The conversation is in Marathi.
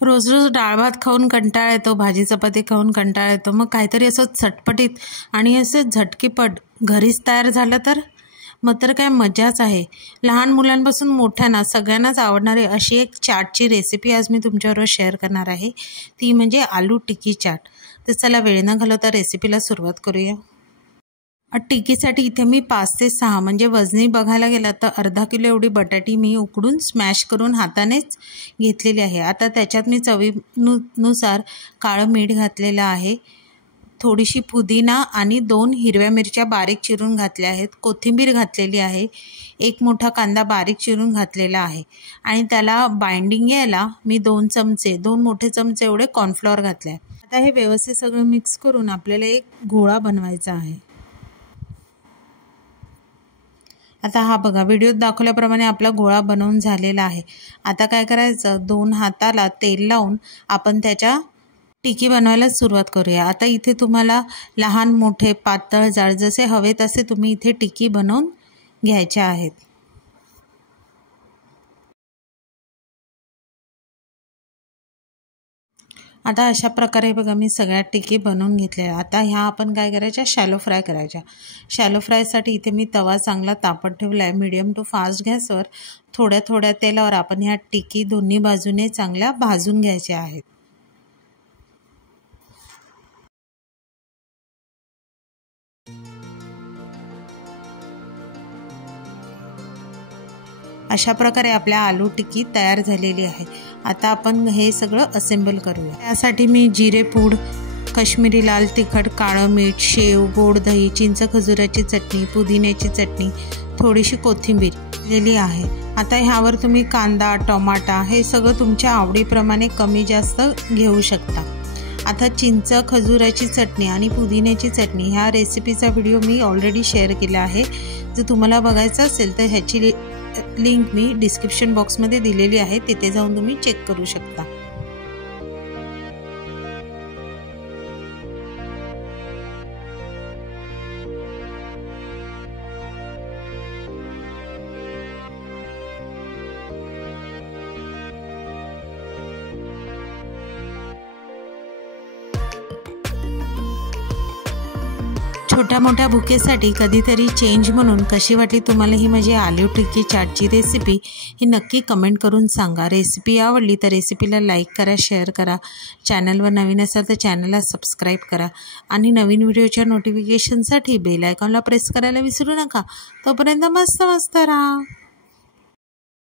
रोज रोज डाळ भात खाऊन कंटाळा येतो, भाजी चपाती खाऊन कंटाळा येतो. मग काहीतरी असं चटपटीत आणि असं झटकीपट घरीच तयार झालं तर मग तर काय मजाच आहे. लहान मुलांपासून मोठ्यांना सगळ्यांनाच आवडणारी अशी एक चाटची रेसिपी आज मी तुमच्याबरोबर शेअर करणार आहे. ती म्हणजे आलू टिक्की चाट. तर चला वेळ न घालवता रेसिपीला सुरुवात करूया. टिक्कीसाठी इथे मी 5 ते 6 म्हणजे वजनी बघायला गेलं तर अर्धा किलो एवढी बटाटी मी उकडून स्मॅश करून हातानेच घेतलेली आहे. आता त्याच्यात मी चवीनुसार काळं मीठ घातलेलं आहे, थोडीशी पुदिना आणि 2 हिरव्या मिरच्या बारीक चिरून घातल्या आहेत, कोथिंबीर घातलेली आहे, 1 मोठा कांदा बारीक चिरून घातलेला आहे आणि त्याला बाइंडिंग यायला मी 2 मोठे चमचे एवढे कॉर्नफ्लॉवर घातले आहे. आता हे व्यवस्थित सगळं मिक्स करून आपल्याला एक गोळा बनवायचा आहे. आता हा बघा व्हिडिओत दाखवल्याप्रमाणे आपला गोळा बनवून झालेला आहे. आता काय करायचं, 2 हाताला तेल लावून आपण त्याच्या टिक्की बनवायला सुरुवात करूया. आता इथे तुम्हाला लहान मोठे पातळ जाड जसे हवे तसे तुम्ही इथे टिक्की बनवून घ्यायच्या आहेत. आता अशा प्रकारे बघा मी सगळ्या टिक्की बनवून घेतल्या. आता ह्या आपण काय करायच्या, शॅलो फ्राय करायच्या. शॅलो फ्रायसाठी इथे मी तवा चांगला तापत ठेवला आहे. मीडियम टू फास्ट गॅसवर थोड्या थोड्या तेलावर आपण ह्या टिक्की दोन्ही बाजूने चांगल्या भाजून घ्यायच्या आहेत. अशा प्रकारे आपल्या आलू टिक्की तयार झालेली आहे. आता आपण हे सगळं असेंबल करूया. त्यासाठी मी जिरे पूड, काश्मीरी लाल तिखट, काळं मीठ, शेव, गोड दही, चिंच खजुराची चटणी, पुदिन्याची चटणी, थोडीशी कोथिंबीर दिलेली आहे. आता ह्यावर तुम्ही कांदा, टोमॅटो हे सगळं तुमच्या आवडीप्रमाणे कमी जास्त घेऊ शकता. आता चिंच खजुराची चटणी आणि पुदिन्याची चटणी ह्या रेसिपीचा व्हिडिओ मी ऑलरेडी शेअर केला आहे. जर तुम्हाला बघायचं असेल तर ह्याची लिंक मी डिस्क्रिप्शन बॉक्समध्ये दिलेली आहे, तिथे जाऊन तुम्ही चेक करू शकता. छोट्या मोठ्या भुकेसाठी कधीतरी चेंज म्हणून कशी वाटली तुम्हाला ही माझी आलू टिक्की चाटची रेसिपी ही नक्की कमेंट करून सांगा. रेसिपी आवडली तर रेसिपीला लाईक करा, शेअर करा. चॅनलवर नवीन असाल तर चॅनलला सबस्क्राईब करा आणि नवीन व्हिडिओच्या नोटिफिकेशनसाठी बेल आयकॉनला प्रेस करायला विसरू नका. तोपर्यंत मस्त मस्त राहा.